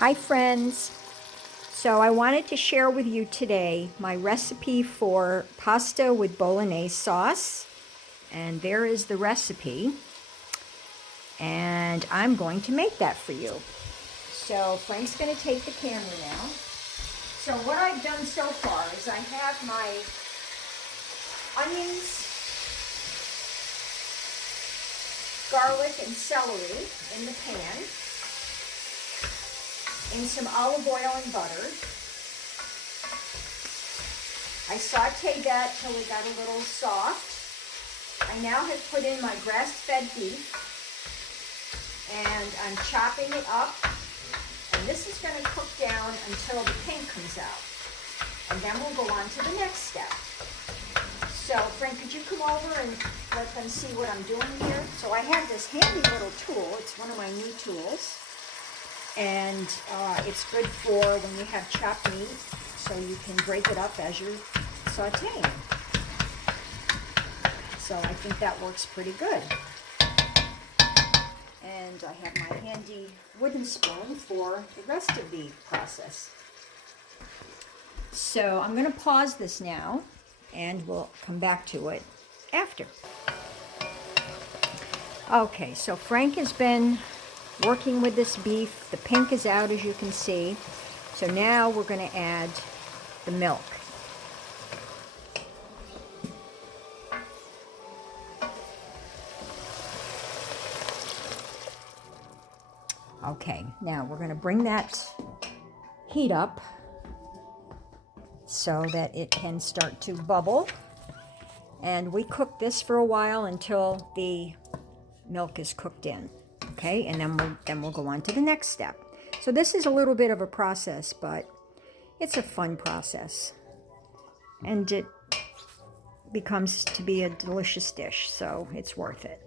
Hi friends! So I wanted to share with you today my recipe for pasta with Bolognese sauce. And there is the recipe. And I'm going to make that for you. So Frank's going to take the camera now. So what I've done so far is I have my onions, garlic, and celery in the pan, in some olive oil and butter. I sauteed that till it got a little soft. I now have put in my grass-fed beef, and I'm chopping it up. And this is going to cook down until the pink comes out. And then we'll go on to the next step. So, Frank, could you come over and let them see what I'm doing here? So I have this handy little tool. It's one of my new tools. And it's good for when you have chopped meat, so you can break it up as you're sauteing. So I think that works pretty good. And I have my handy wooden spoon for the rest of the process. So I'm going to pause this now, and we'll come back to it after. Okay, so Frank has been working with this beef. The pink is out, as you can see. So now we're going to add the milk. Okay, now we're going to bring that heat up so that it can start to bubble. And we cook this for a while until the milk is cooked in. Okay, and then we'll go on to the next step. So this is a little bit of a process, but it's a fun process. And it becomes to be a delicious dish, so it's worth it.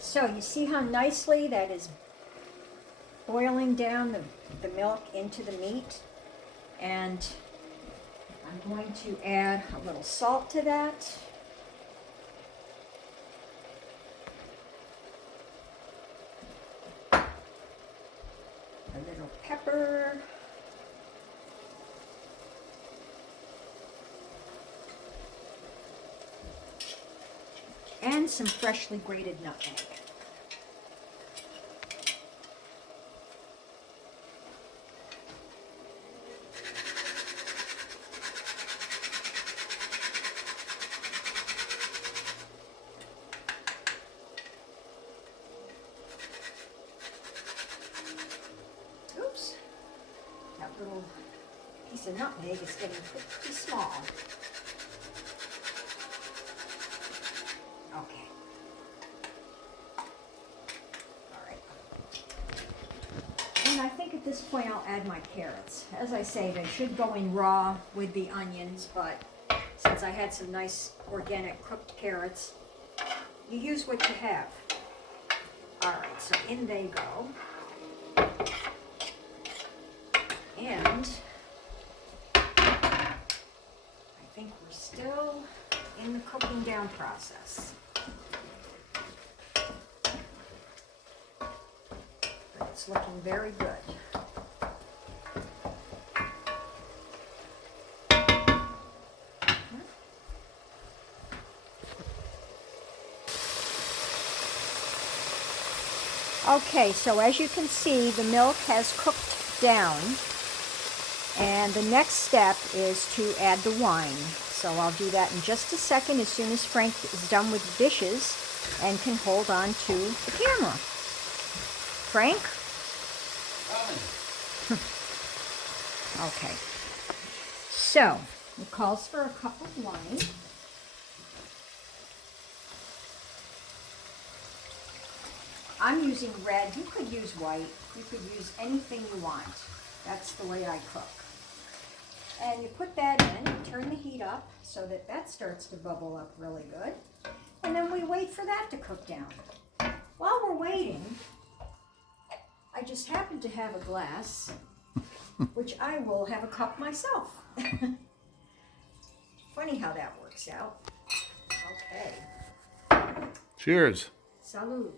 So you see how nicely that is boiling down the milk into the meat? And I'm going to add a little salt to that. A little pepper. And some freshly grated nutmeg. Oops, that little piece of nutmeg is getting pretty small. Okay. All right. And I think at this point I'll add my carrots. As I say, they should go in raw with the onions, but since I had some nice organic cooked carrots, you use what you have. All right, so in they go. And I think we're still in the cooking down process. But it's looking very good. Okay, so as you can see, the milk has cooked down. And the next step is to add the wine. So I'll do that in just a second as soon as Frank is done with the dishes and can hold on to the camera. Frank? Okay. So, it calls for a cup of wine. I'm using red. You could use white. You could use anything you want. That's the way I cook. And you put that in and turn the heat up so that that starts to bubble up really good. And then we wait for that to cook down. While we're waiting, I just happen to have a glass, which I will have a cup myself. Funny how that works out. Okay. Cheers. Salud.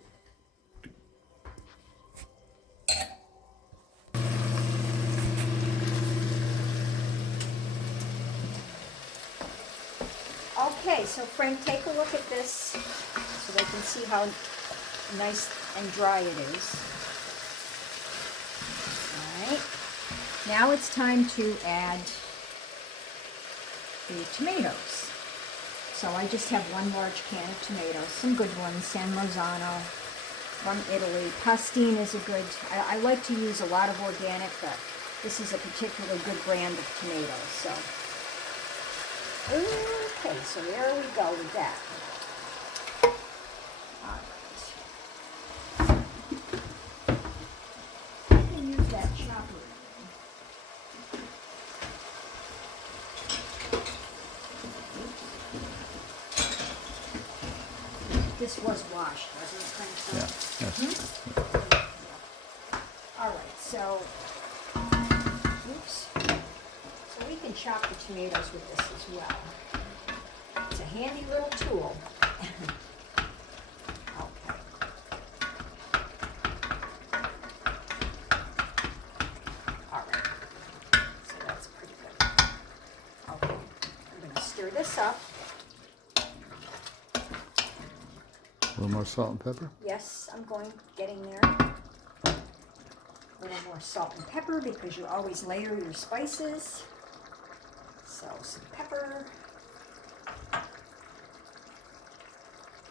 Okay, so Frank, take a look at this so they can see how nice and dry it is. All right. Now it's time to add the tomatoes. So I just have one large can of tomatoes, some good ones, San Marzano from Italy. Pastine is a good, I like to use a lot of organic, but this is a particularly good brand of tomatoes. So, okay, so there we go with that. All right. I can use that chopper. This was washed, wasn't it, Frank? Yeah. Yes. All right, so, oops. So we can chop the tomatoes with this as well. It's a handy little tool. Okay. All right. So that's pretty good. Okay. I'm going to stir this up. A little more salt and pepper. Yes, I'm getting there. A little more salt and pepper because you always layer your spices. So some pepper,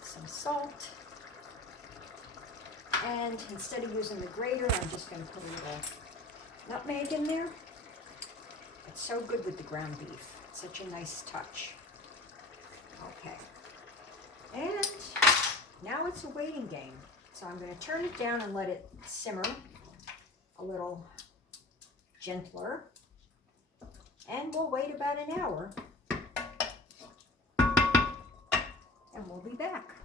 some salt, and instead of using the grater, I'm just going to put a little nutmeg in there. It's so good with the ground beef. It's such a nice touch. Okay. And now it's a waiting game. So I'm going to turn it down and let it simmer a little gentler. And we'll wait about an hour. And we'll be back.